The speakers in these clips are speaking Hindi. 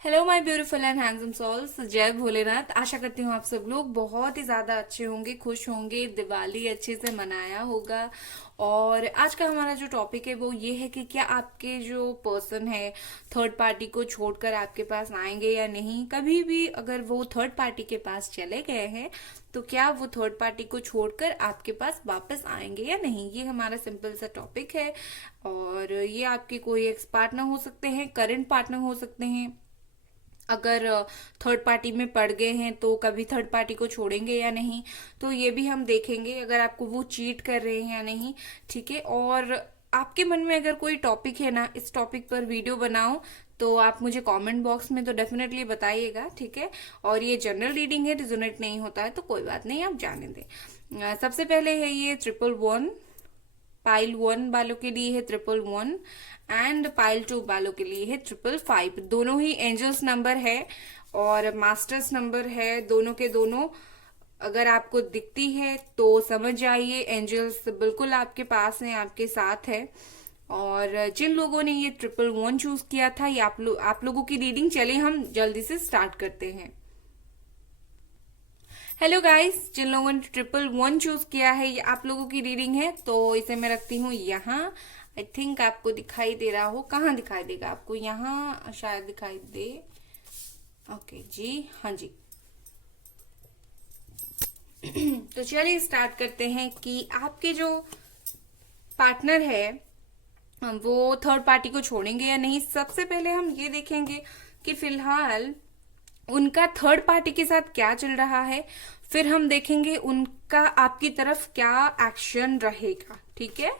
Hello my beautiful and handsome souls, जय भोलेनाथ। आशा करती हूँ आप सब लोग बहुत ही ज्यादा अच्छे होंगे, खुश होंगे, दिवाली अच्छे से मनाया होगा। और आज का हमारा जो टॉपिक है वो ये है कि क्या आपके जो पर्सन है थर्ड पार्टी को छोड़कर आपके पास आएंगे या नहीं। कभी भी अगर वो थर्ड पार्टी के पास चले गए हैं तो क्या वो थर्ड पार्टी को छोड़कर आपके पास वापस आएंगे या नहीं, ये हमारा सिंपल सा टॉपिक है। और ये आपके कोई एक्स पार्टनर हो सकते हैं, करंट पार्टनर हो सकते हैं। अगर थर्ड पार्टी में पड़ गए हैं तो कभी थर्ड पार्टी को छोड़ेंगे या नहीं, तो ये भी हम देखेंगे। अगर आपको वो चीट कर रहे हैं या नहीं, ठीक है। और आपके मन में अगर कोई टॉपिक है ना, इस टॉपिक पर वीडियो बनाओ, तो आप मुझे कमेंट बॉक्स में तो डेफिनेटली बताइएगा, ठीक है। और ये जनरल रीडिंग है, रिजोनेट नहीं होता है तो कोई बात नहीं, आप जाने दें। सबसे पहले है ये 111। पाइल 1 वालों के लिए है 111 एंड पाइल 2 वालों के लिए है 555। दोनों ही एंजल्स नंबर है और मास्टर्स नंबर है, दोनों के दोनों। अगर आपको दिखती है तो समझ जाइए एंजल्स बिल्कुल आपके पास हैं, आपके साथ है। और जिन लोगों ने ये 111 चूज किया था, ये आप लोगों की रीडिंग। चलिए हम जल्दी से स्टार्ट करते हैं। हेलो गाइस, जिन लोगों ने 111 चूज किया है, ये आप लोगों की रीडिंग है, तो इसे मैं रखती हूँ यहाँ। आई थिंक आपको दिखाई दे रहा हो, कहाँ दिखाई देगा आपको, यहाँ शायद दिखाई दे। ओके जी, हाँ जी। तो चलिए स्टार्ट करते हैं कि आपके जो पार्टनर है वो थर्ड पार्टी को छोड़ेंगे या नहीं। सबसे पहले हम ये देखेंगे कि फिलहाल उनका थर्ड पार्टी के साथ क्या चल रहा है। फिर हम देखेंगे उनका आपकी तरफ क्या एक्शन रहेगा, ठीक है।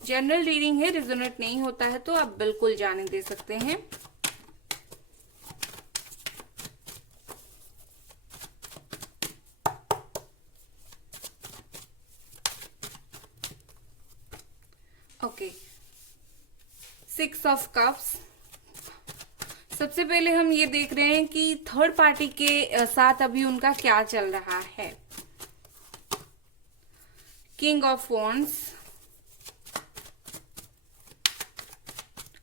जनरल रीडिंग है, रिजोनेट नहीं होता है तो आप बिल्कुल जाने दे सकते हैं। Okay, 6 of cups. सबसे पहले हम ये देख रहे हैं कि थर्ड पार्टी के साथ अभी उनका क्या चल रहा है। किंग ऑफ वॉन्ड्स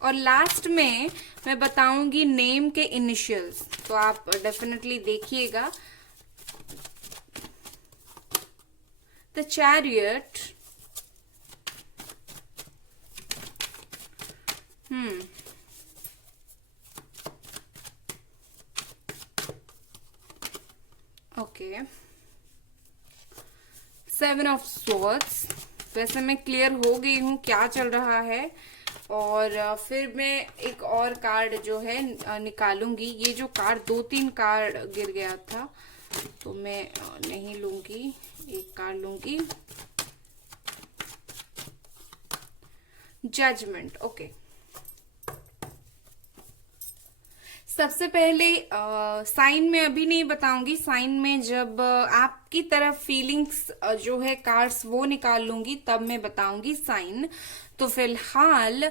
और लास्ट में मैं बताऊंगी नेम के इनिशियल्स, तो आप डेफिनेटली देखिएगा। The chariot, okay, 7 of swords. वैसे मैं क्लियर हो गई हूँ क्या चल रहा है। और फिर मैं एक और कार्ड जो है निकालूंगी। ये जो कार्ड 2-3 कार्ड गिर गया था तो मैं नहीं लूंगी, एक कार्ड लूंगी। Judgment, okay. सबसे पहले साइन में अभी नहीं बताऊंगी, साइन में जब आपकी तरफ फीलिंग्स जो है कार्ड्स वो निकाल लूंगी तब मैं बताऊंगी साइन। तो फिलहाल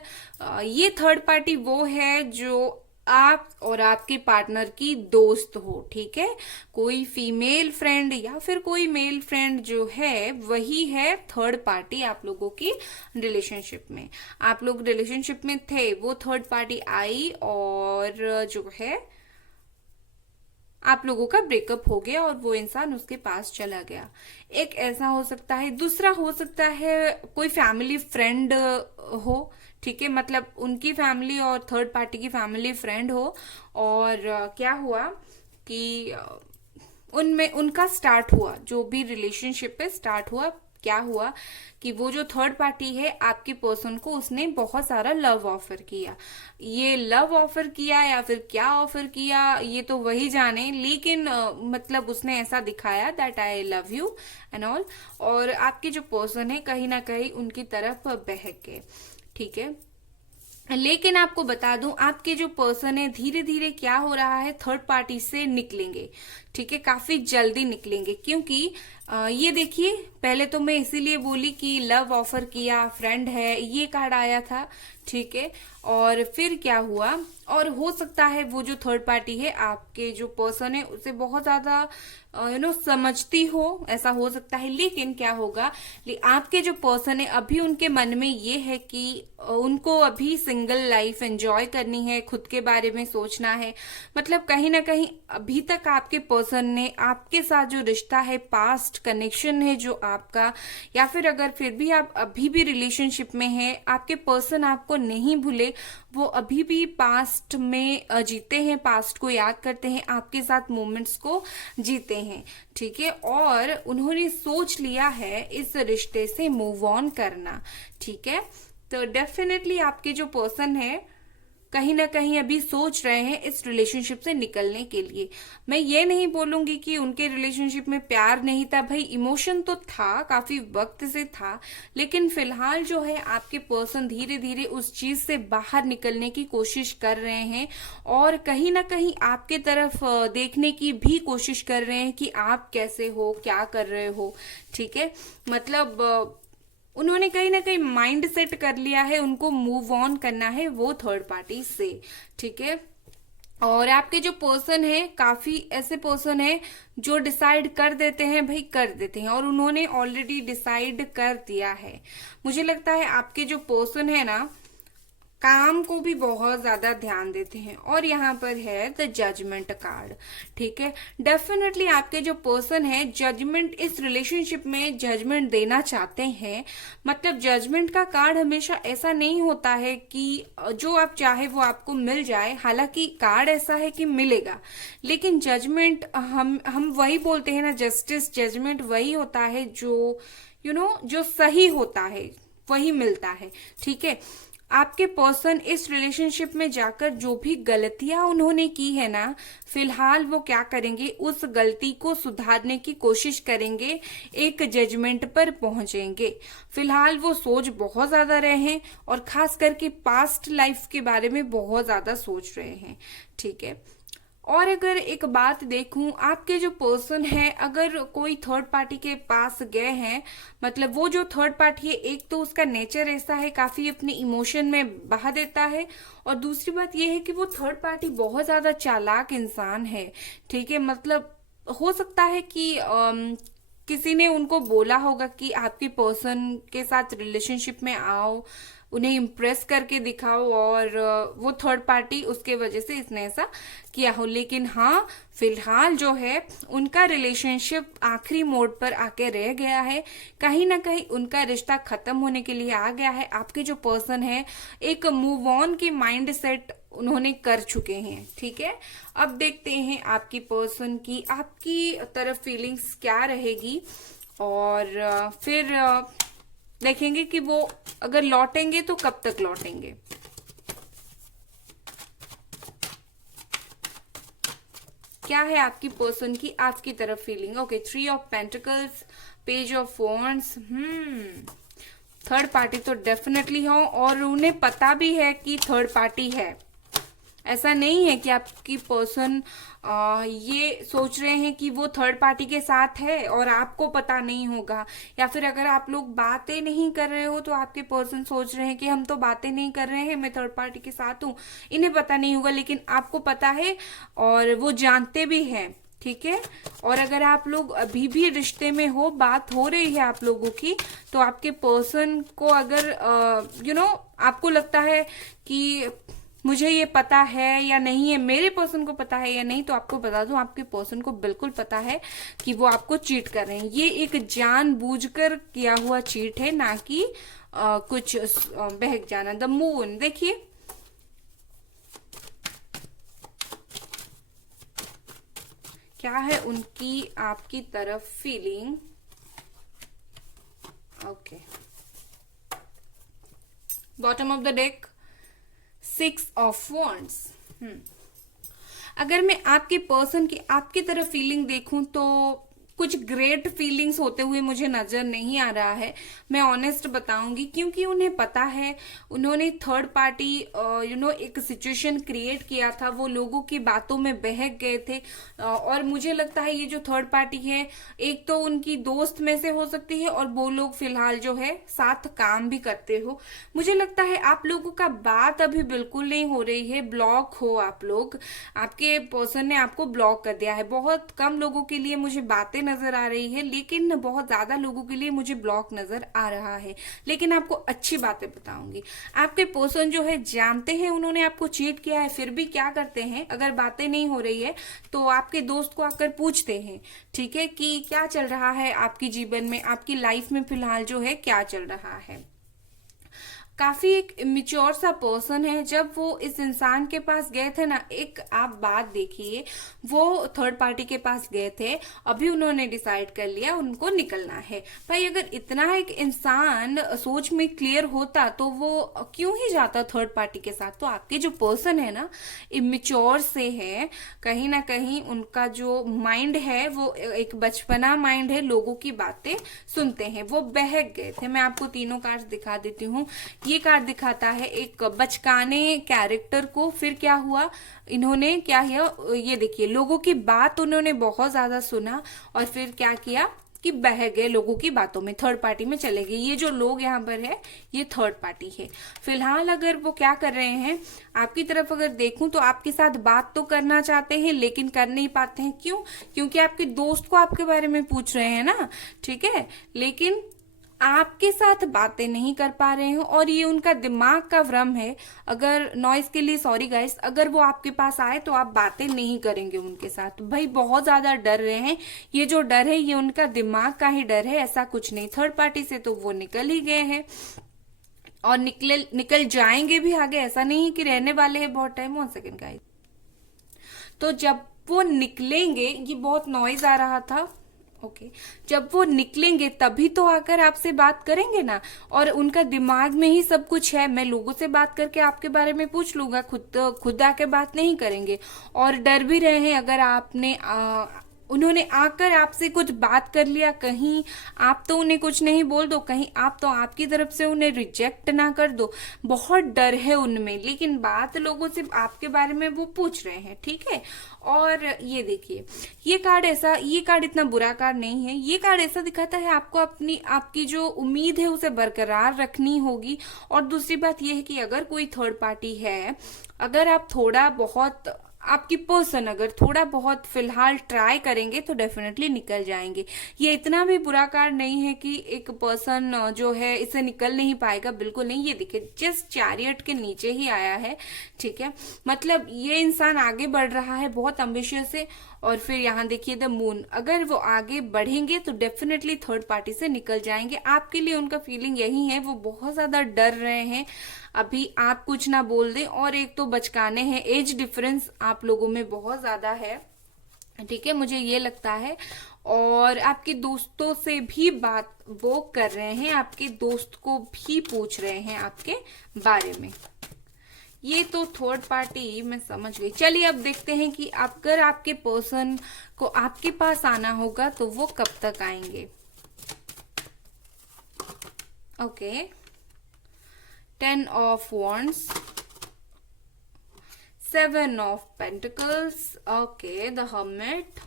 ये थर्ड पार्टी वो है जो आप और आपके पार्टनर की दोस्त हो, ठीक है। कोई फीमेल फ्रेंड या फिर कोई मेल फ्रेंड जो है वही है थर्ड पार्टी आप लोगों की रिलेशनशिप में। आप लोग रिलेशनशिप में थे, वो थर्ड पार्टी आई और जो है आप लोगों का ब्रेकअप हो गया और वो इंसान उसके पास चला गया। एक ऐसा हो सकता है। दूसरा हो सकता है कोई फैमिली फ्रेंड हो, ठीक है। मतलब उनकी फैमिली और थर्ड पार्टी की फैमिली फ्रेंड हो। और क्या हुआ कि उनमें उनका स्टार्ट हुआ, जो भी रिलेशनशिप है स्टार्ट हुआ। क्या हुआ कि वो जो थर्ड पार्टी है आपके पर्सन को उसने बहुत सारा लव ऑफर किया। ये लव ऑफर किया या फिर क्या ऑफर किया ये तो वही जाने, लेकिन मतलब उसने ऐसा दिखाया that I love you and all. और आपके जो पर्सन है कहीं ना कहीं उनकी तरफ बहक गए, ठीक है। लेकिन आपको बता दूं आपके जो पर्सन है धीरे धीरे क्या हो रहा है, थर्ड पार्टी से निकलेंगे, ठीक है। काफी जल्दी निकलेंगे क्योंकि ये देखिए, पहले तो मैं इसीलिए बोली कि लव ऑफर किया, फ्रेंड है, ये कार्ड आया था, ठीक है। और फिर क्या हुआ, और हो सकता है वो जो थर्ड पार्टी है आपके जो पर्सन है उसे बहुत ज्यादा समझती हो, ऐसा हो सकता है। लेकिन क्या होगा, आपके जो पर्सन है अभी उनके मन में ये है कि उनको अभी सिंगल लाइफ एंजॉय करनी है, खुद के बारे में सोचना है। मतलब कहीं ना कहीं अभी तक आपके पर्सन ने आपके साथ जो रिश्ता है, पास्ट कनेक्शन है जो आपका, या फिर अगर फिर भी आप अभी भी रिलेशनशिप में हैं, आपके पर्सन आपको नहीं भूले, वो अभी भी पास्ट में जीते हैं, पास्ट को याद करते हैं, आपके साथ मोमेंट्स को जीते हैं, ठीक है। और उन्होंने सोच लिया है इस रिश्ते से मूव ऑन करना, ठीक है। तो डेफिनेटली आपके जो पर्सन है कहीं ना कहीं अभी सोच रहे हैं इस रिलेशनशिप से निकलने के लिए। मैं ये नहीं बोलूंगी कि उनके रिलेशनशिप में प्यार नहीं था, भाई इमोशन तो था, काफी वक्त से था, लेकिन फिलहाल जो है आपके पर्सन धीरे धीरे उस चीज से बाहर निकलने की कोशिश कर रहे हैं, और कहीं ना कहीं आपके तरफ देखने की भी कोशिश कर रहे हैं कि आप कैसे हो, क्या कर रहे हो, ठीक है। मतलब उन्होंने कहीं ना कहीं माइंड सेट कर लिया है, उनको मूव ऑन करना है वो थर्ड पार्टी से, ठीक है। और आपके जो पर्सन है, काफी ऐसे पर्सन है जो डिसाइड कर देते हैं, भाई कर देते हैं, और उन्होंने ऑलरेडी डिसाइड कर दिया है। मुझे लगता है आपके जो पर्सन है ना, काम को भी बहुत ज्यादा ध्यान देते हैं। और यहाँ पर है द जजमेंट कार्ड, ठीक है। डेफिनेटली आपके जो पर्सन है जजमेंट, इस रिलेशनशिप में जजमेंट देना चाहते हैं। मतलब जजमेंट का कार्ड हमेशा ऐसा नहीं होता है कि जो आप चाहे वो आपको मिल जाए, हालांकि कार्ड ऐसा है कि मिलेगा, लेकिन जजमेंट हम वही बोलते हैं ना, जस्टिस, जजमेंट वही होता है जो जो सही होता है वही मिलता है, ठीक है। आपके पर्सन इस रिलेशनशिप में जाकर जो भी गलतियां उन्होंने की है ना, फिलहाल वो क्या करेंगे, उस गलती को सुधारने की कोशिश करेंगे, एक जजमेंट पर पहुंचेंगे। फिलहाल वो सोच बहुत ज्यादा रहे हैं, और खास करके पास्ट लाइफ के बारे में बहुत ज्यादा सोच रहे हैं, ठीक है। और अगर एक बात देखूं, आपके जो पर्सन है अगर कोई थर्ड पार्टी के पास गए हैं, मतलब वो जो थर्ड पार्टी है, एक तो उसका नेचर ऐसा है, काफी अपने इमोशन में बहा देता है, और दूसरी बात ये है कि वो थर्ड पार्टी बहुत ज्यादा चालाक इंसान है, ठीक है। मतलब हो सकता है कि किसी ने उनको बोला होगा कि आपके पर्सन के साथ रिलेशनशिप में आओ, उन्हें इम्प्रेस करके दिखाओ, और वो थर्ड पार्टी उसके वजह से इसने ऐसा किया हो। लेकिन हाँ, फिलहाल जो है उनका रिलेशनशिप आखिरी मोड पर आके रह गया है, कहीं ना कहीं उनका रिश्ता खत्म होने के लिए आ गया है। आपके जो पर्सन है एक मूव ऑन की माइंड सेट उन्होंने कर चुके हैं, ठीक है। अब देखते हैं आपकी पर्सन की आपकी तरफ फीलिंग्स क्या रहेगी, और फिर देखेंगे कि वो अगर लौटेंगे तो कब तक लौटेंगे। क्या है आपकी पर्सन की आपकी तरफ feeling. Okay, 3 of pentacles, page of wands. Third party तो डेफिनेटली हो, और उन्हें पता भी है कि थर्ड पार्टी है। ऐसा नहीं है कि आपकी पर्सन ये सोच रहे हैं कि वो थर्ड पार्टी के साथ है और आपको पता नहीं होगा, या फिर अगर आप लोग बातें नहीं कर रहे हो तो आपके पर्सन सोच रहे हैं कि हम तो बातें नहीं कर रहे हैं, मैं थर्ड पार्टी के साथ हूँ, इन्हें पता नहीं होगा, लेकिन आपको पता है और वो जानते भी हैं, ठीक है। और अगर आप लोग अभी भी रिश्ते में हो, बात हो रही है आप लोगों की, तो आपके पर्सन को अगर आपको लगता है कि मुझे ये पता है या नहीं है, मेरे पर्सन को पता है या नहीं, तो आपको बता दूं आपके पर्सन को बिल्कुल पता है कि वो आपको चीट कर रहे हैं। ये एक जानबूझकर किया हुआ चीट है, ना कि कुछ बहक जाना। द मून, देखिए क्या है उनकी आपकी तरफ feeling. Okay, bottom of the deck, 6 of wands. अगर मैं आपके पर्सन की आपकी तरफ फीलिंग देखूं तो कुछ ग्रेट फीलिंग्स होते हुए मुझे नजर नहीं आ रहा है, मैं ऑनेस्ट बताऊंगी, क्योंकि उन्हें पता है, उन्होंने थर्ड पार्टी एक सिचुएशन क्रिएट किया था, वो लोगों की बातों में बहक गए थे। और मुझे लगता है ये जो थर्ड पार्टी है, एक तो उनकी दोस्त में से हो सकती है, और वो लोग फिलहाल जो है साथ काम भी करते हो। मुझे लगता है आप लोगों का बात अभी बिल्कुल नहीं हो रही है, ब्लॉक हो आप लोग, आपके पर्सन ने आपको ब्लॉक कर दिया है। बहुत कम लोगों के लिए मुझे बातें नजर आ रही है, लेकिन बहुत ज्यादा लोगों के लिए मुझे ब्लॉक नजर आ रहा है। लेकिन आपको अच्छी बातें बताऊंगी, आपके पर्सन जो है जानते हैं उन्होंने आपको चीट किया है, फिर भी क्या करते हैं, अगर बातें नहीं हो रही है तो आपके दोस्त को आकर पूछते हैं, ठीक है, कि क्या चल रहा है आपके जीवन में, आपकी लाइफ में फिलहाल जो है क्या चल रहा है। काफी एक इमेच्योर सा पर्सन है। जब वो इस इंसान के पास गए थे ना, एक आप बात देखिए, वो थर्ड पार्टी के पास गए थे, अभी उन्होंने डिसाइड कर लिया उनको निकलना है। भाई अगर इतना एक इंसान सोच में क्लियर होता तो वो क्यों ही जाता थर्ड पार्टी के साथ। तो आपके जो पर्सन है ना, इमेच्योर से है, कहीं ना कहीं उनका जो माइंड है वो एक बचपना माइंड है, लोगों की बातें सुनते हैं, वो बहक गए थे। मैं आपको तीनों कार्ड दिखा देती हूँ। ये कार्ड दिखाता है एक बचकाने कैरेक्टर को, फिर क्या हुआ, इन्होंने क्या किया, ये देखिए, लोगों की बात उन्होंने बहुत ज्यादा सुना और फिर क्या किया कि बह गए, लोगों की बातों में थर्ड पार्टी में चले गए। ये जो लोग यहाँ पर है ये थर्ड पार्टी है। फिलहाल अगर वो क्या कर रहे हैं, आपकी तरफ अगर देखूं तो आपके साथ बात तो करना चाहते हैं लेकिन कर नहीं पाते हैं। क्यों? क्योंकि आपके दोस्त को आपके बारे में पूछ रहे हैं ना, ठीक है, लेकिन आपके साथ बातें नहीं कर पा रहे हैं, और ये उनका दिमाग का भ्रम है। अगर नॉइस के लिए सॉरी गाइस, अगर वो आपके पास आए तो आप बातें नहीं करेंगे उनके साथ। भाई बहुत ज्यादा डर रहे हैं, ये जो डर है ये उनका दिमाग का ही डर है, ऐसा कुछ नहीं। थर्ड पार्टी से तो वो निकल ही गए हैं और निकल जाएंगे भी आगे, ऐसा नहीं कि रहने वाले हैं बहुत टाइम। 1 second guys. तो जब वो निकलेंगे, ये बहुत नॉइज आ रहा था, ओके जब वो निकलेंगे तभी तो आकर आपसे बात करेंगे ना, और उनका दिमाग में ही सब कुछ है। मैं लोगों से बात करके आपके बारे में पूछ लूंगा, खुद आके बात नहीं करेंगे। और डर भी रहे हैं, अगर आपने उन्होंने आकर आपसे कुछ बात कर लिया, कहीं आप तो उन्हें कुछ नहीं बोल दो, कहीं आप तो आपकी तरफ से उन्हें रिजेक्ट ना कर दो। बहुत डर है उनमें, लेकिन बात लोगों से आपके बारे में वो पूछ रहे हैं, ठीक है। और ये देखिए, ये कार्ड इतना बुरा कार्ड नहीं है। ये कार्ड ऐसा दिखाता है आपको आपकी जो उम्मीद है उसे बरकरार रखनी होगी। और दूसरी बात यह है कि अगर कोई थर्ड पार्टी है, अगर आप थोड़ा बहुत, आपकी पर्सन अगर थोड़ा बहुत फिलहाल ट्राई करेंगे तो डेफिनेटली निकल जाएंगे। ये इतना भी बुरा कार्ड नहीं है कि एक पर्सन जो है इसे निकल नहीं पाएगा, बिल्कुल नहीं। ये देखिए, जस्ट चैरियट के नीचे ही आया है, ठीक है, मतलब ये इंसान आगे बढ़ रहा है, बहुत एम्बिशियस है। और फिर यहाँ देखिए द मून, अगर वो आगे बढ़ेंगे तो डेफिनेटली थर्ड पार्टी से निकल जाएंगे। आपके लिए उनका फीलिंग यही है, वो बहुत ज्यादा डर रहे हैं अभी आप कुछ ना बोल दें। और एक तो बचकाने हैं, एज डिफरेंस आप लोगों में बहुत ज्यादा है, ठीक है, मुझे ये लगता है। और आपके दोस्तों से भी बात वो कर रहे हैं, आपके दोस्त को भी पूछ रहे हैं आपके बारे में। ये तो थर्ड पार्टी मैं समझ गई। चलिए अब देखते हैं कि अगर आपके पर्सन को आपके पास आना होगा तो वो कब तक आएंगे। Okay, 10 of Wands, 7 of Pentacles, okay, the Hermit,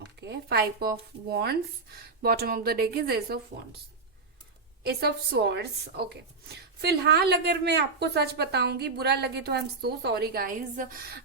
okay, 5 of Wands, bottom of the deck is Ace of Wands, Ace of Swords, okay। फिलहाल अगर मैं आपको सच बताऊंगी, बुरा लगे तो I am so sorry guys,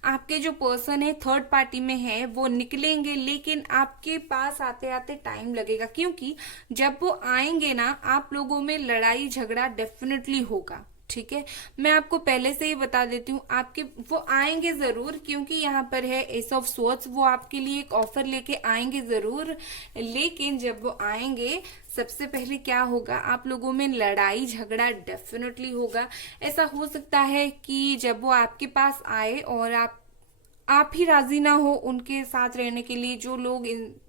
आपके जो पर्सन है थर्ड पार्टी में है वो निकलेंगे, लेकिन आपके पास आते आते टाइम लगेगा। क्योंकि जब वो आएंगे ना, आप लोगों में लड़ाई झगड़ा डेफिनेटली होगा, ठीक है। मैं आपको पहले से ही बता देती हूँ, आपके वो आएंगे जरूर, क्योंकि यहाँ पर है एस ऑफ स्वॉर्ड्स, वो आपके लिए एक ऑफर लेके आएंगे जरूर। लेकिन जब वो आएंगे सबसे पहले क्या होगा, आप लोगों में लड़ाई झगड़ा डेफिनेटली होगा। ऐसा हो सकता है कि जब वो आपके पास आए और आप ही राजी ना हो उनके साथ रहने के लिए, जो लोग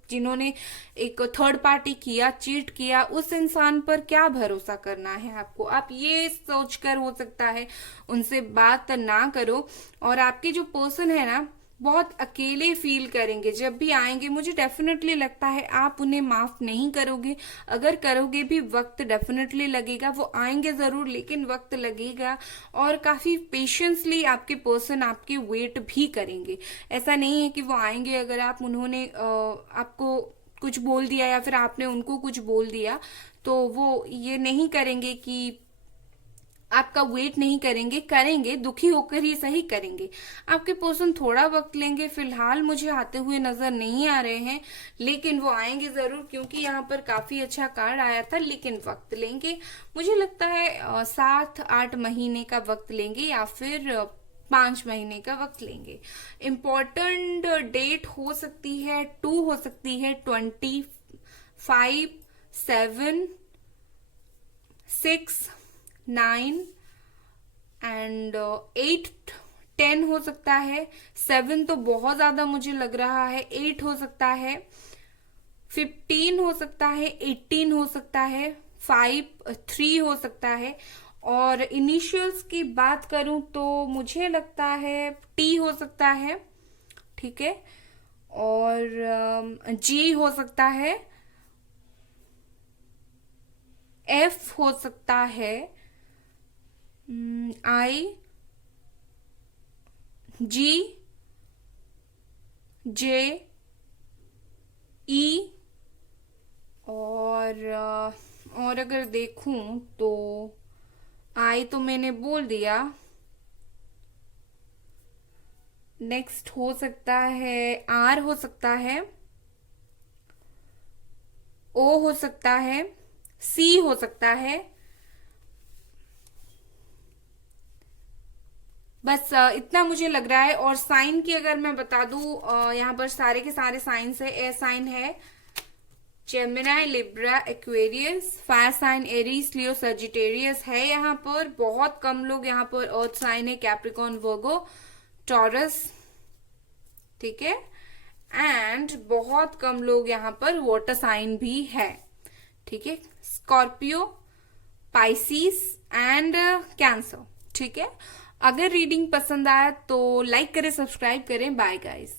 जिन्होंने एक थर्ड पार्टी किया, चीट किया, उस इंसान पर क्या भरोसा करना है आपको। आप ये सोचकर हो सकता है उनसे बात ना करो। और आपके जो पर्सन है ना, बहुत अकेले फील करेंगे जब भी आएंगे। मुझे डेफिनेटली लगता है आप उन्हें माफ नहीं करोगे, अगर करोगे भी वक्त डेफिनेटली लगेगा। वो आएंगे जरूर लेकिन वक्त लगेगा, और काफी पेशेंसली आपके पर्सन आपकी वेट भी करेंगे। ऐसा नहीं है कि वो आएंगे अगर आप उन्होंने आपको कुछ बोल दिया या फिर आपने उनको कुछ बोल दिया तो वो ये नहीं करेंगे कि आपका वेट नहीं करेंगे, करेंगे दुखी होकर ही सही करेंगे। आपके पर्सन थोड़ा वक्त लेंगे, फिलहाल मुझे आते हुए नजर नहीं आ रहे हैं, लेकिन वो आएंगे जरूर क्योंकि यहाँ पर काफी अच्छा कार्ड आया था। लेकिन वक्त लेंगे, मुझे लगता है 7-8 महीने का वक्त लेंगे या फिर 5 महीने का वक्त लेंगे। इम्पोर्टेंट डेट हो सकती है 2, हो सकती है 25, 7, 6, 9 एंड 8, 10 हो सकता है। 7 तो बहुत ज्यादा मुझे लग रहा है। 8 हो सकता है, 15 हो सकता है, 18 हो सकता है, 5, 3 हो सकता है। और इनिशियल्स की बात करूं तो मुझे लगता है टी हो सकता है, ठीक है, और जी हो सकता है, एफ हो सकता है, आई, जी, जे, ई, और अगर देखूं तो आई तो मैंने बोल दिया। नेक्स्ट हो सकता है आर हो सकता है, ओ हो सकता है, सी हो सकता है। बस इतना मुझे लग रहा है। और साइन की अगर मैं बता दूं, यहाँ पर सारे के सारे साइंस है। एयर साइन है Gemini, Libra, Aquarius. Fire sign Aries, Leo, Sagittarius है। यहाँ पर बहुत कम लोग यहाँ पर अर्थ साइन है, कैप्रिकॉन, वर्गो, टॉरस, ठीक है। एंड बहुत कम लोग यहाँ पर वाटर साइन भी है, ठीक है। स्कॉर्पियो, पाइसिस एंड कैंसर, ठीक है। अगर रीडिंग पसंद आया तो लाइक करें, सब्सक्राइब करें। Bye guys.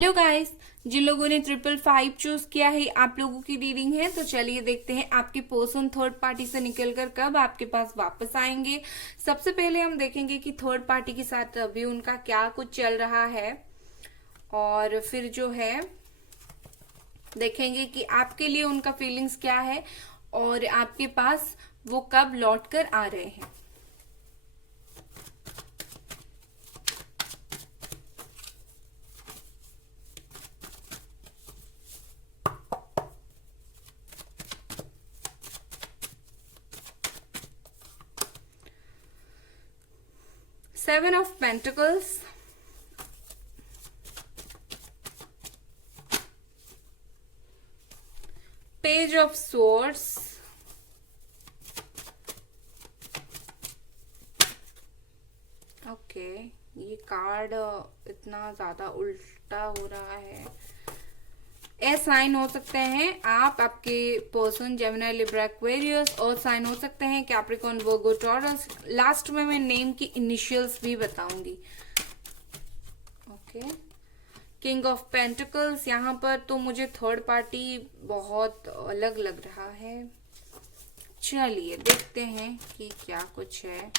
हेलो गाइस, जिन लोगों ने 555 चूज किया है आप लोगों की रीडिंग है, तो चलिए देखते हैं आपके पर्सन थर्ड पार्टी से निकलकर कब आपके पास वापस आएंगे। सबसे पहले हम देखेंगे कि थर्ड पार्टी के साथ अभी उनका क्या कुछ चल रहा है, और फिर जो है देखेंगे कि आपके लिए उनका फीलिंग्स क्या है और आपके पास वो कब लौट कर आ रहे हैं। Seven of Pentacles, Page of Swords, okay, ये कार्ड इतना ज्यादा उल्टा हो रहा है। ए साइन हो सकते हैं आप, आपके पर्सन जेमिनी, लिब्रा, एक्वेरियस। और साइन हो सकते हैं कैप्रिकॉन, वर्गो, टॉरस। लास्ट में मैं नेम की इनिशियल्स भी बताऊंगी, ओके। किंग ऑफ पेंटिकल्स, यहाँ पर तो मुझे थर्ड पार्टी बहुत अलग लग रहा है। चलिए देखते हैं कि क्या कुछ है।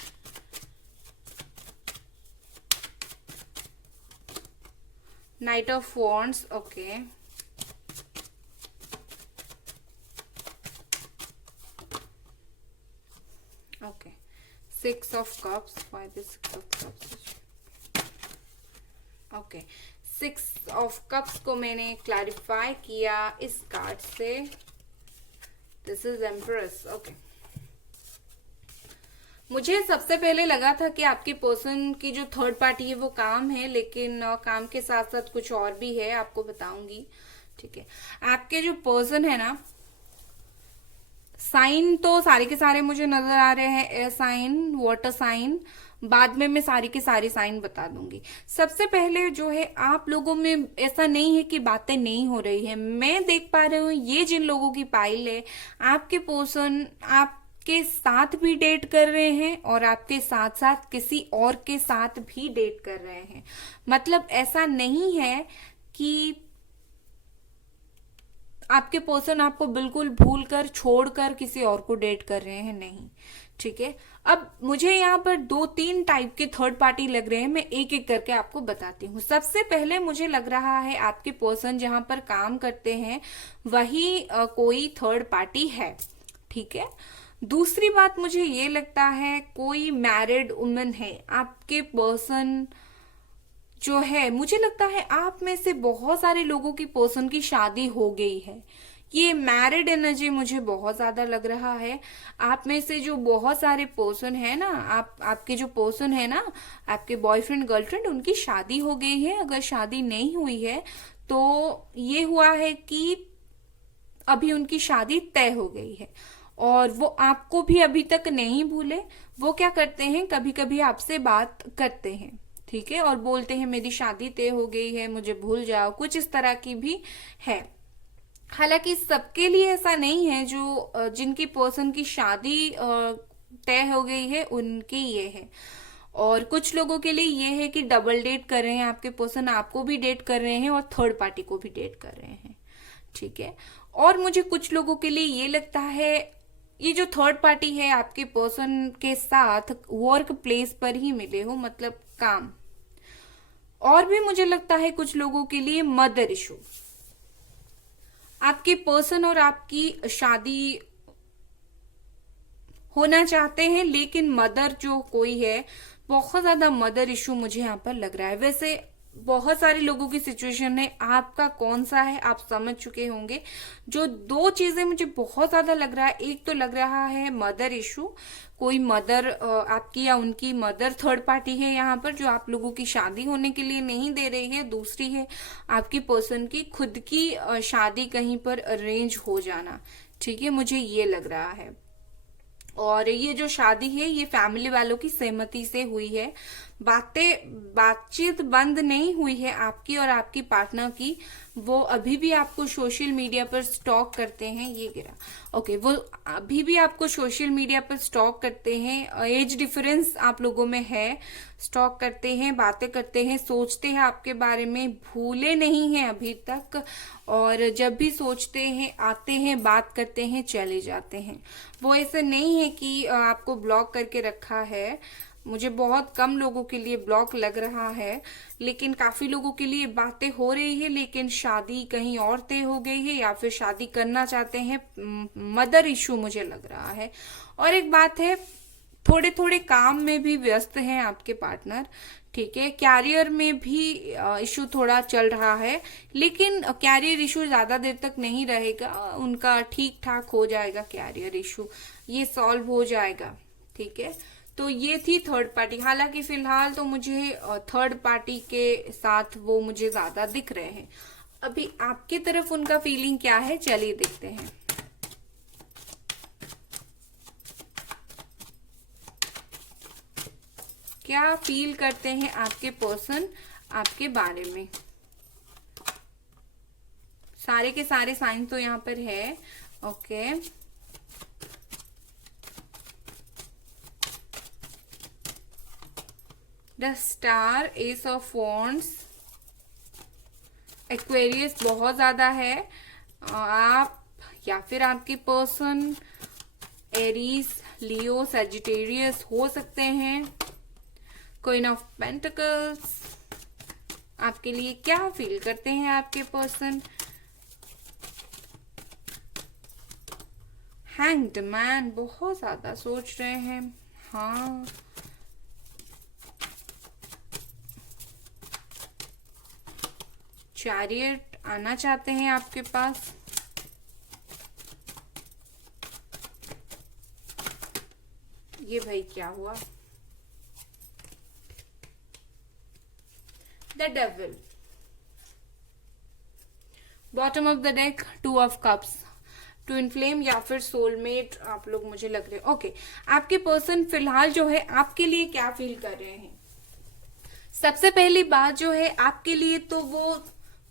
Night of wands, okay, okay. 6 of cups, why the 6 of cups? Okay, 6 of cups को मैंने क्लैरिफाई किया इस कार्ड से। This is empress, okay. मुझे सबसे पहले लगा था कि आपके पर्सन की जो थर्ड पार्टी है वो काम है, लेकिन काम के साथ साथ कुछ और भी है, आपको बताऊंगी, ठीक है। आपके जो पर्सन है ना, साइन तो सारे के सारे मुझे नजर आ रहे हैं, एयर साइन, वाटर साइन। बाद में मैं सारी के सारे साइन बता दूंगी। सबसे पहले जो है आप लोगों में ऐसा नहीं है कि बातें नहीं हो रही है, मैं देख पा रही हूँ ये जिन लोगों की पाइल है, आपके पर्सन आप आपके साथ भी डेट कर रहे हैं और आपके साथ साथ किसी और के साथ भी डेट कर रहे हैं। मतलब ऐसा नहीं है कि आपके पर्सन आपको बिल्कुल भूल कर छोड़कर किसी और को डेट कर रहे हैं, नहीं। ठीक है, अब मुझे यहाँ पर 2-3 टाइप के थर्ड पार्टी लग रहे हैं, मैं एक एक करके आपको बताती हूँ। सबसे पहले मुझे लग रहा है आपके पर्सन जहां पर काम करते हैं वही कोई थर्ड पार्टी है। ठीक है, दूसरी बात मुझे ये लगता है कोई मैरिड वुमन है आपके पर्सन जो है। मुझे लगता है आप में से बहुत सारे लोगों की पर्सन की शादी हो गई है। ये मैरिड एनर्जी मुझे बहुत ज्यादा लग रहा है। आप में से जो बहुत सारे पर्सन है ना, आपके जो पर्सन है ना, आपके बॉयफ्रेंड गर्लफ्रेंड, उनकी शादी हो गई है। अगर शादी नहीं हुई है तो ये हुआ है कि अभी उनकी शादी तय हो गई है और वो आपको भी अभी तक नहीं भूले। वो क्या करते हैं, कभी कभी आपसे बात करते हैं, ठीक है, और बोलते हैं मेरी शादी तय हो गई है, मुझे भूल जाओ, कुछ इस तरह की भी है। हालांकि सबके लिए ऐसा नहीं है। जो जिनकी पर्सन की शादी तय हो गई है उनकी ये है। और कुछ लोगों के लिए ये है कि डबल डेट कर रहे हैं आपके पर्सन, आपको भी डेट कर रहे हैं और थर्ड पार्टी को भी डेट कर रहे हैं। ठीक है, और मुझे कुछ लोगों के लिए ये लगता है ये जो थर्ड पार्टी है आपके पर्सन के साथ वर्क प्लेस पर ही मिले हो, मतलब काम। और भी मुझे लगता है कुछ लोगों के लिए मदर इशू। आपके पर्सन और आपकी शादी होना चाहते हैं लेकिन मदर जो कोई है, बहुत ज्यादा मदर इशू मुझे यहाँ पर लग रहा है। वैसे बहुत सारे लोगों की सिचुएशन है, आपका कौन सा है आप समझ चुके होंगे। जो 2 चीजें मुझे बहुत ज्यादा लग रहा है, एक तो लग रहा है मदर इशू, कोई मदर आपकी या उनकी मदर थर्ड पार्टी है यहाँ पर जो आप लोगों की शादी होने के लिए नहीं दे रही है। दूसरी है आपकी पर्सन की खुद की शादी कहीं पर अरेंज हो जाना। ठीक है, मुझे ये लग रहा है। और ये जो शादी है ये फैमिली वालों की सहमति से हुई है। बातचीत बंद नहीं हुई है आपकी और आपकी पार्टनर की। वो अभी भी आपको सोशल मीडिया पर स्टॉक करते हैं। ये गिरा, ओके, वो अभी भी आपको सोशल मीडिया पर स्टॉक करते हैं। एज डिफरेंस आप लोगों में है, स्टॉक करते हैं, बातें करते हैं, सोचते हैं आपके बारे में, भूले नहीं हैं अभी तक। और जब भी सोचते हैं आते हैं, बात करते हैं, चले जाते हैं। वो ऐसे नहीं है कि आपको ब्लॉक करके रखा है। मुझे बहुत कम लोगों के लिए ब्लॉक लग रहा है, लेकिन काफी लोगों के लिए बातें हो रही है, लेकिन शादी कहीं और तय हो गई है या फिर शादी करना चाहते हैं। मदर इशू मुझे लग रहा है। और एक बात है, थोड़े थोड़े काम में भी व्यस्त हैं आपके पार्टनर। ठीक है, कैरियर में भी इशू थोड़ा चल रहा है, लेकिन कैरियर इशू ज्यादा देर तक नहीं रहेगा, उनका ठीक ठाक हो जाएगा। कैरियर इशू ये सॉल्व हो जाएगा। ठीक है, तो ये थी थर्ड पार्टी। हालांकि फिलहाल तो मुझे थर्ड पार्टी के साथ वो मुझे ज्यादा दिख रहे हैं। अभी आपकी तरफ उनका फीलिंग क्या है, चलिए देखते हैं। क्या फील करते हैं आपके पर्सन आपके बारे में। सारे के सारे साइन तो यहाँ पर है। Okay, the star, S of wands, Aquarius बहुत ज्यादा है। आप या फिर आपके पर्सन एरीज, लियो, सजिटेरियस हो सकते हैं। क्वीन ऑफ पेंटिकल्स, आपके लिए क्या फील करते हैं आपके पर्सन। हैंग्ड मैन, बहुत ज्यादा सोच रहे हैं। हाँ, चैरियट आना चाहते हैं आपके पास। ये भाई क्या हुआ, the devil, bottom of the deck, 2 of cups, twin flame या फिर सोलमेट आप लोग मुझे लग रहे हैं। ओके, आपके पर्सन फिलहाल जो है आपके लिए क्या फील कर रहे हैं। सबसे पहली बात जो है आपके लिए तो वो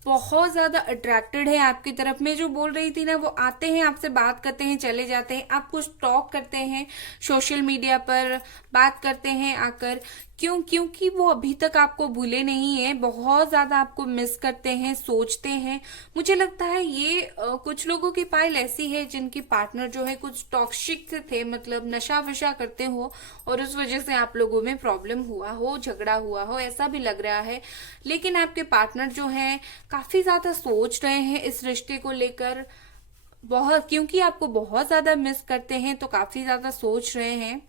बहुत ज्यादा अट्रैक्टेड है आपकी तरफ। में जो बोल रही थी ना, वो आते हैं, आपसे बात करते हैं, चले जाते हैं, आप कुछ टॉक करते हैं, सोशल मीडिया पर बात करते हैं आकर। क्यों? क्योंकि वो अभी तक आपको भूले नहीं है, बहुत ज्यादा आपको मिस करते हैं, सोचते हैं। मुझे लगता है ये कुछ लोगों की पाइल ऐसी है जिनकी पार्टनर जो है कुछ टॉक्सिक थे, मतलब नशा वशा करते हो, और उस वजह से आप लोगों में प्रॉब्लम हुआ हो, झगड़ा हुआ हो, ऐसा भी लग रहा है। लेकिन आपके पार्टनर जो है काफी ज्यादा सोच रहे हैं इस रिश्ते को लेकर, बहुत, क्योंकि आपको बहुत ज्यादा मिस करते हैं तो काफी ज्यादा सोच रहे हैं।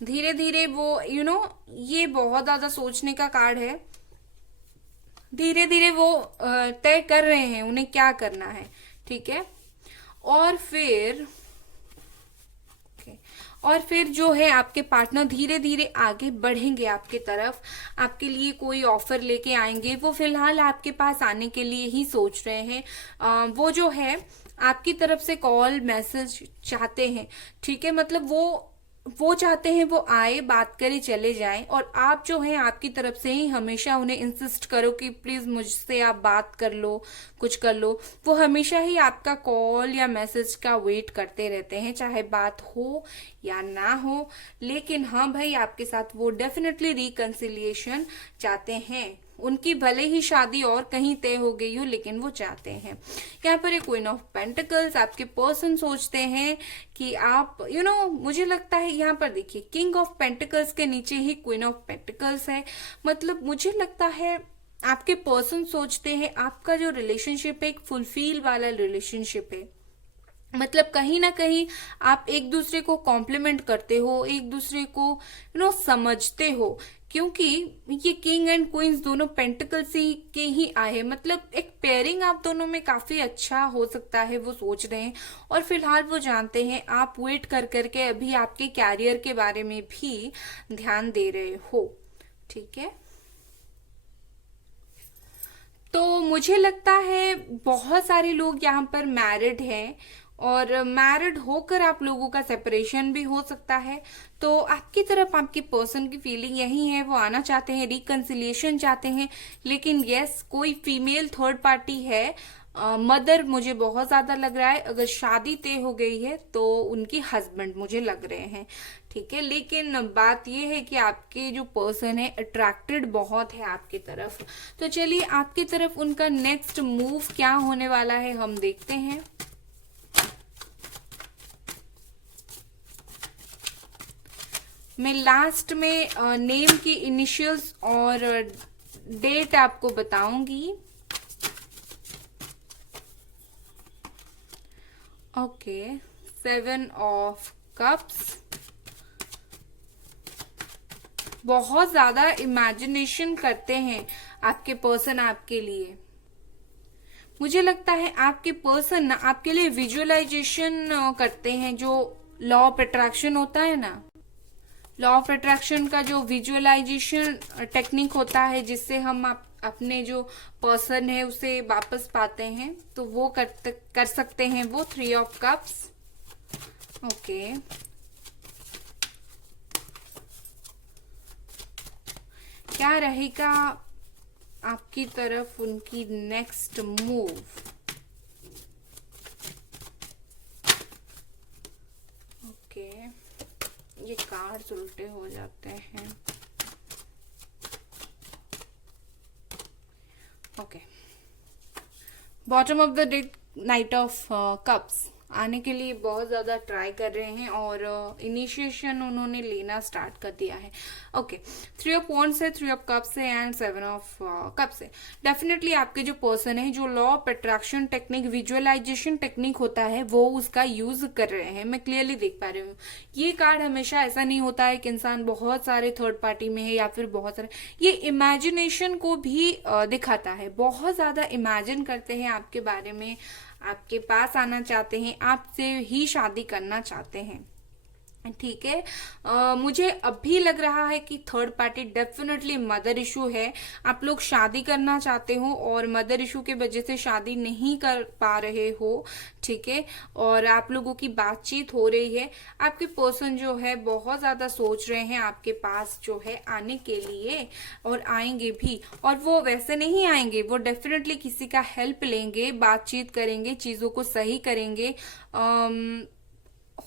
धीरे धीरे वो ये बहुत ज्यादा सोचने का कार्ड है। धीरे धीरे वो तय कर रहे हैं उन्हें क्या करना है, ठीक है। और फिर ओके, और फिर जो है आपके पार्टनर धीरे धीरे आगे बढ़ेंगे आपके तरफ, आपके लिए कोई ऑफर लेके आएंगे। वो फिलहाल आपके पास आने के लिए ही सोच रहे हैं। वो जो है आपकी तरफ से कॉल मैसेज चाहते हैं, ठीक है। मतलब वो चाहते हैं वो आए, बात करे, चले जाएं, और आप जो है आपकी तरफ से ही हमेशा उन्हें इंसिस्ट करो कि प्लीज मुझसे आप बात कर लो, कुछ कर लो। वो हमेशा ही आपका कॉल या मैसेज का वेट करते रहते हैं, चाहे बात हो या ना हो। लेकिन हाँ भाई, आपके साथ वो डेफिनेटली रिकंसिलिएशन चाहते हैं। उनकी भले ही शादी और कहीं तय हो गई हो, लेकिन वो चाहते हैं। यहाँ पर एक क्वीन ऑफ पेंटिकल्स, आपके पर्सन सोचते हैं कि आप मुझे लगता है यहाँ पर देखिए, किंग ऑफ पेंटिकल्स के नीचे ही क्वीन ऑफ पेंटिकल्स है। मतलब मुझे लगता है आपके पर्सन सोचते हैं आपका जो रिलेशनशिप है एक फुलफिल वाला रिलेशनशिप है। मतलब कहीं ना कहीं आप एक दूसरे को कॉम्प्लीमेंट करते हो, एक दूसरे को समझते हो, क्योंकि ये किंग एंड क्वींस दोनों पेंटिकल्स ही के ही आए हैं। मतलब एक पेयरिंग आप दोनों में काफी अच्छा हो सकता है, वो सोच रहे हैं। और फिलहाल वो जानते हैं आप वेट कर करके अभी आपके कैरियर के बारे में भी ध्यान दे रहे हो, ठीक है। तो मुझे लगता है बहुत सारे लोग यहाँ पर मैरिड हैं, और मैरिड होकर आप लोगों का सेपरेशन भी हो सकता है। तो आपकी तरफ आपकी पर्सन की फीलिंग यही है, वो आना चाहते हैं, रिकंसिलिएशन चाहते हैं। लेकिन यस, कोई फीमेल थर्ड पार्टी है, मदर मुझे बहुत ज्यादा लग रहा है। अगर शादी तय हो गई है तो उनकी हस्बैंड मुझे लग रहे हैं, ठीक है। लेकिन बात यह है कि आपके जो पर्सन है अट्रैक्टेड बहुत है आपकी तरफ। तो चलिए, आपकी तरफ उनका नेक्स्ट मूव क्या होने वाला है हम देखते हैं। मैं लास्ट में नेम की इनिशियल्स और डेट आपको बताऊंगी। Okay, 7 of cups. बहुत ज्यादा इमेजिनेशन करते हैं आपके पर्सन आपके लिए। मुझे लगता है आपके पर्सन ना आपके लिए विजुअलाइजेशन करते हैं, जो लॉ ऑफ अट्रैक्शन होता है ना, लॉ ऑफ अट्रैक्शन का जो विजुअलाइजेशन टेक्निक होता है, जिससे हम अपने जो पर्सन है उसे वापस पाते हैं, तो वो कर सकते हैं वो 3 ऑफ कप्स। ओके, क्या रहेगा आपकी तरफ उनकी नेक्स्ट मूव? ओके, ये कार्ड्स उल्टे हो जाते हैं। Okay, bottom of the deck, night of cups आने के लिए बहुत ज्यादा ट्राई कर रहे हैं, और इनिशिएशन उन्होंने लेना स्टार्ट कर दिया है। ओके, 3 ऑफ वॉन्ड्स है, 3 ऑफ कप्स है, एंड 7 ऑफ कप्स है। डेफिनेटली आपके जो पर्सन है, जो law of attraction technique, visualisation technique होता है, वो उसका यूज कर रहे हैं। मैं क्लियरली देख पा रही हूँ। ये कार्ड हमेशा ऐसा नहीं होता है कि इंसान बहुत सारे थर्ड पार्टी में है या फिर बहुत सारे, ये इमेजिनेशन को भी दिखाता है। बहुत ज्यादा इमेजिन करते हैं आपके बारे में, आपके पास आना चाहते हैं, आपसे ही शादी करना चाहते हैं, ठीक है। मुझे अभी लग रहा है कि third party definitely mother issue है। आप लोग शादी करना चाहते हो और मदर इशू की वजह से शादी नहीं कर पा रहे हो, ठीक है। और आप लोगों की बातचीत हो रही है। आपके पर्सन जो है बहुत ज्यादा सोच रहे हैं आपके पास जो है आने के लिए, और आएंगे भी। और वो वैसे नहीं आएंगे, वो डेफिनेटली किसी का हेल्प लेंगे, बातचीत करेंगे, चीजों को सही करेंगे।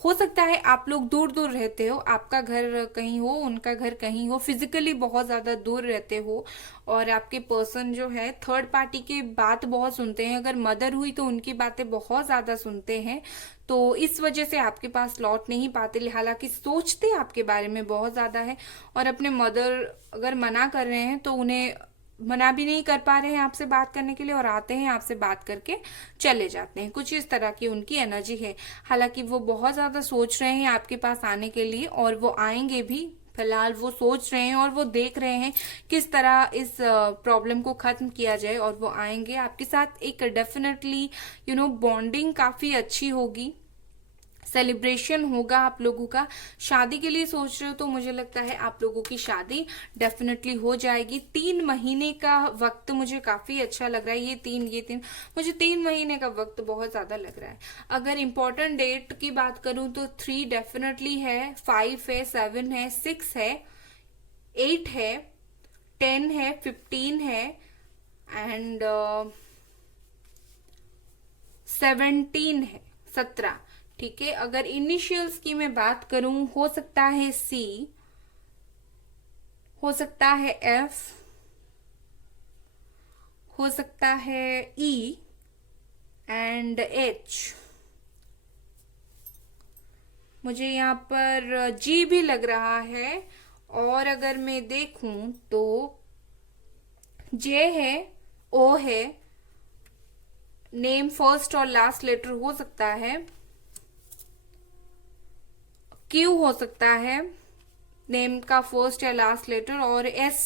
हो सकता है आप लोग दूर दूर रहते हो, आपका घर कहीं हो, उनका घर कहीं हो, फिजिकली बहुत ज्यादा दूर रहते हो। और आपके पर्सन जो है थर्ड पार्टी की बात बहुत सुनते हैं। अगर मदर हुई तो उनकी बातें बहुत ज्यादा सुनते हैं, तो इस वजह से आपके पास लौट नहीं पाते। हालांकि सोचते आपके बारे में बहुत ज्यादा है, और अपने मदर अगर मना कर रहे हैं तो उन्हें मना भी नहीं कर पा रहे हैं आपसे बात करने के लिए, और आते हैं आपसे बात करके चले जाते हैं। कुछ इस तरह की उनकी एनर्जी है। हालांकि वो बहुत ज्यादा सोच रहे हैं आपके पास आने के लिए, और वो आएंगे भी। फिलहाल वो सोच रहे हैं और वो देख रहे हैं किस तरह इस प्रॉब्लम को खत्म किया जाए, और वो आएंगे आपके साथ। एक डेफिनेटली बॉन्डिंग काफी अच्छी होगी, सेलिब्रेशन होगा आप लोगों का। शादी के लिए सोच रहे हो तो मुझे लगता है आप लोगों की शादी डेफिनेटली हो जाएगी। 3 महीने का वक्त मुझे काफी अच्छा लग रहा है। ये तीन मुझे 3 महीने का वक्त बहुत ज्यादा लग रहा है। अगर इम्पोर्टेंट डेट की बात करूं तो 3 डेफिनेटली है, 5 है, 7 है, 6 है, 8 है, 10 है, 15 है, एंड 17 है, 17। ठीक है। अगर इनिशियल्स की मैं बात करूं, हो सकता है सी, हो सकता है एफ, हो सकता है ई एंड एच। मुझे यहाँ पर जी भी लग रहा है। और अगर मैं देखूं तो जे है, ओ है, नेम फर्स्ट और लास्ट लेटर हो सकता है, क्यू हो सकता है, नेम का फर्स्ट या लास्ट लेटर, और एस,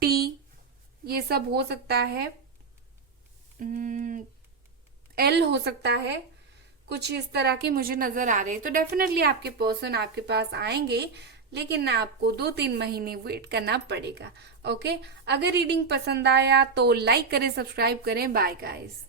टी, ये सब हो सकता है, एल हो सकता है। कुछ इस तरह की मुझे नजर आ रही है। तो डेफिनेटली आपके पर्सन आपके पास आएंगे, लेकिन आपको 2-3 महीने वेट करना पड़ेगा। ओके। अगर रीडिंग पसंद आया तो लाइक करें, सब्सक्राइब करें। Bye guys.